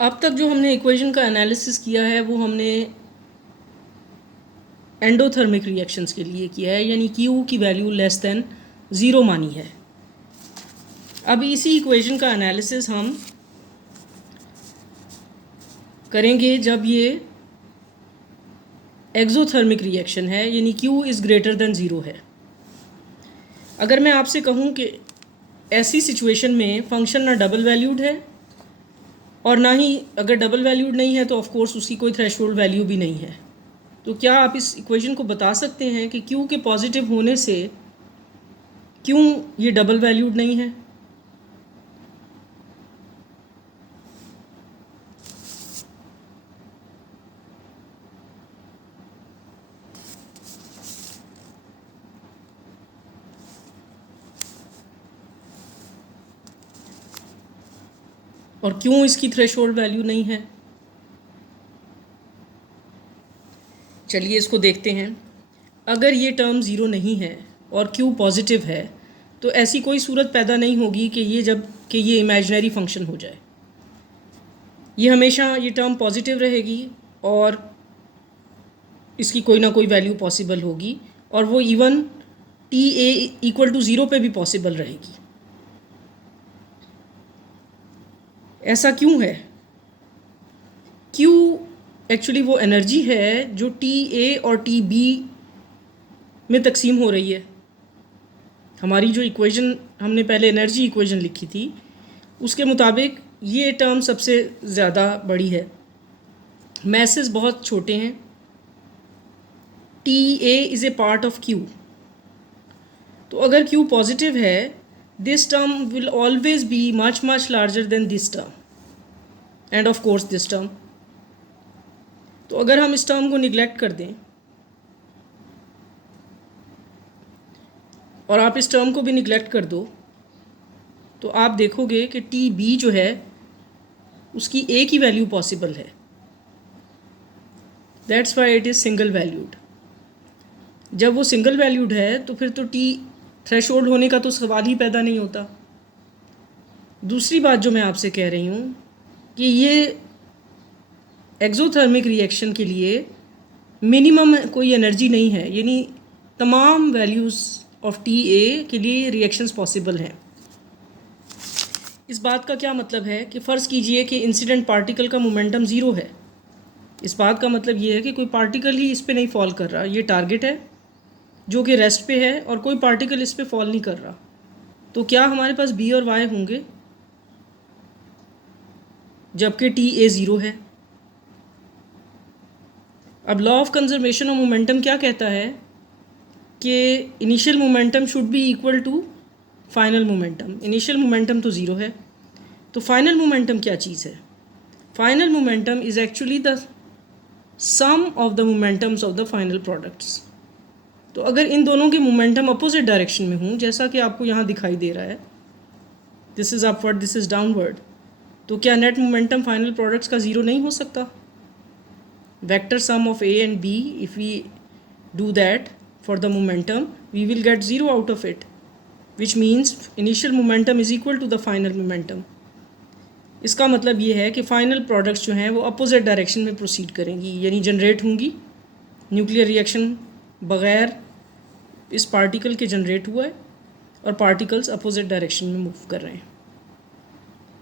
अब तक जो हमने इक्वेशन का एनालिसिस किया है वो हमने एंडोथर्मिक रिएक्शंस के लिए किया है, यानी Q की वैल्यू लेस देन 0 मानी है। अब इसी इक्वेशन का एनालिसिस हम करेंगे जब ये एक्सोथर्मिक रिएक्शन है, यानी Q इज़ ग्रेटर देन 0 है। अगर मैं आपसे कहूँ कि ऐसी सिचुएशन में फंक्शन ना डबल वैल्यूड है और ना ही, अगर डबल वैल्यूड नहीं है तो ऑफ कोर्स उसकी कोई थ्रेशोल्ड वैल्यू भी नहीं है, तो क्या आप इस इक्वेशन को बता सकते हैं कि Q के पॉजिटिव होने से क्यों ये डबल वैल्यूड नहीं है? और क्यों इसकी थ्रेशोल्ड वैल्यू नहीं है? चलिए इसको देखते हैं। अगर ये टर्म ज़ीरो नहीं है और Q पॉजिटिव है तो ऐसी कोई सूरत पैदा नहीं होगी कि ये इमेजिनरी फंक्शन हो जाए। ये हमेशा ये टर्म पॉजिटिव रहेगी और इसकी कोई ना कोई वैल्यू पॉसिबल होगी, और वो इवन TA इक्वल टू 0 पे भी पॉसिबल रहेगी। ऐसा क्यों है? Q एक्चुअली वो एनर्जी है जो TA और TB में तकसीम हो रही है। हमारी जो इक्वेशन हमने पहले एनर्जी इक्वेशन लिखी थी उसके मुताबिक ये टर्म सबसे ज़्यादा बड़ी है, मैसेस बहुत छोटे हैं। TA is a part of Q। तो अगर Q पॉजिटिव है, this term will always be much much larger than this term end of course this term. तो अगर हम इस टर्म को निगलेक्ट कर दें और आप इस टर्म को भी निगलेक्ट कर दो, तो आप देखोगे कि TB जो है उसकी A की वैल्यू पॉसिबल है। That's why it is single valued. जब वो सिंगल वैल्यूड है तो फिर तो T थ्रेशोल्ड होने का तो सवाल ही पैदा नहीं होता। दूसरी बात जो मैं आपसे कह रही हूँ कि ये एक्सोथर्मिक रिएक्शन के लिए मिनिमम कोई एनर्जी नहीं है, यानी तमाम वैल्यूज़ ऑफ TA के लिए रिएक्शंस पॉसिबल हैं। इस बात का क्या मतलब है कि फ़र्ज़ कीजिए कि इंसिडेंट पार्टिकल का मोमेंटम ज़ीरो है। इस बात का मतलब ये है कि कोई पार्टिकल ही इस पे नहीं फॉल कर रहा, ये टारगेट है जो कि रेस्ट पे है और कोई पार्टिकल इस पे फॉल नहीं कर रहा। तो क्या हमारे पास B और Y होंगे जबकि TA ज़ीरो है? अब law of conservation of momentum क्या कहता है कि initial momentum should be equal to final momentum. Initial momentum तो ज़ीरो है, तो फाइनल मोमेंटम क्या चीज़ है? Final momentum is actually the sum of the momentums of the final products. तो अगर इन दोनों के मोमेंटम अपोजिट डायरेक्शन में हों, जैसा कि आपको यहाँ दिखाई दे रहा है, this is upward, this is downward, तो क्या नेट मोमेंटम फाइनल प्रोडक्ट्स का ज़ीरो नहीं हो सकता? Vector sum of A and B, if we do that for the momentum, we will get 0 out of it, which means initial momentum is equal to the final momentum. इसका मतलब ये है कि final products जो हैं वो opposite direction में proceed करेंगी, यानी जनरेट होंगी। न्यूक्लियर रिएक्शन बग़ैर इस पार्टिकल के जनरेट हुआ है और पार्टिकल्स अपोजिट डायरेक्शन में मूव कर रहे हैं।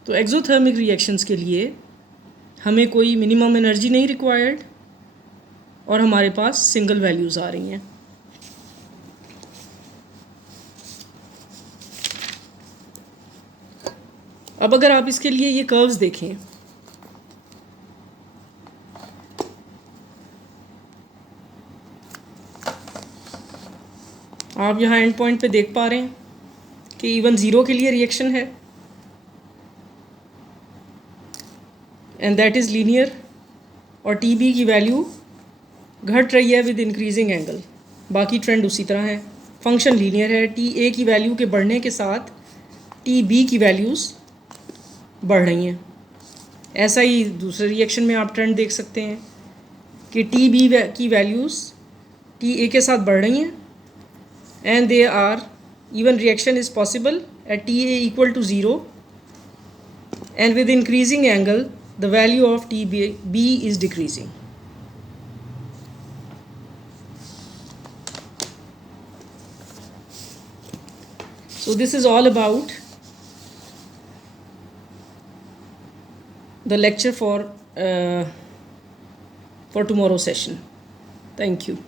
तो एक्सोथर्मिक रिएक्शंस के लिए हमें कोई मिनिमम एनर्जी नहीं रिक्वायर्ड और हमारे पास सिंगल वैल्यूज़ आ रही हैं। अब अगर आप इसके लिए ये कर्व्स देखें, आप यहाँ एंड पॉइंट पे देख पा रहे हैं कि इवन ज़ीरो के लिए रिएक्शन है एंड दैट इज़ लीनियर, और TB की वैल्यू घट रही है विद इंक्रीजिंग एंगल। बाकी ट्रेंड उसी तरह है, फंक्शन लीनियर है। TA की वैल्यू के बढ़ने के साथ TB की वैल्यूज़ बढ़ रही हैं। ऐसा ही दूसरे रिएक्शन में आप ट्रेंड देख सकते हैं कि TB की वैल्यूज़ TA के साथ बढ़ रही हैं and they are even reaction is possible at TA equal to 0 and with increasing angle the value of TB is decreasing. So this is all about the lecture for tomorrow's session. Thank you.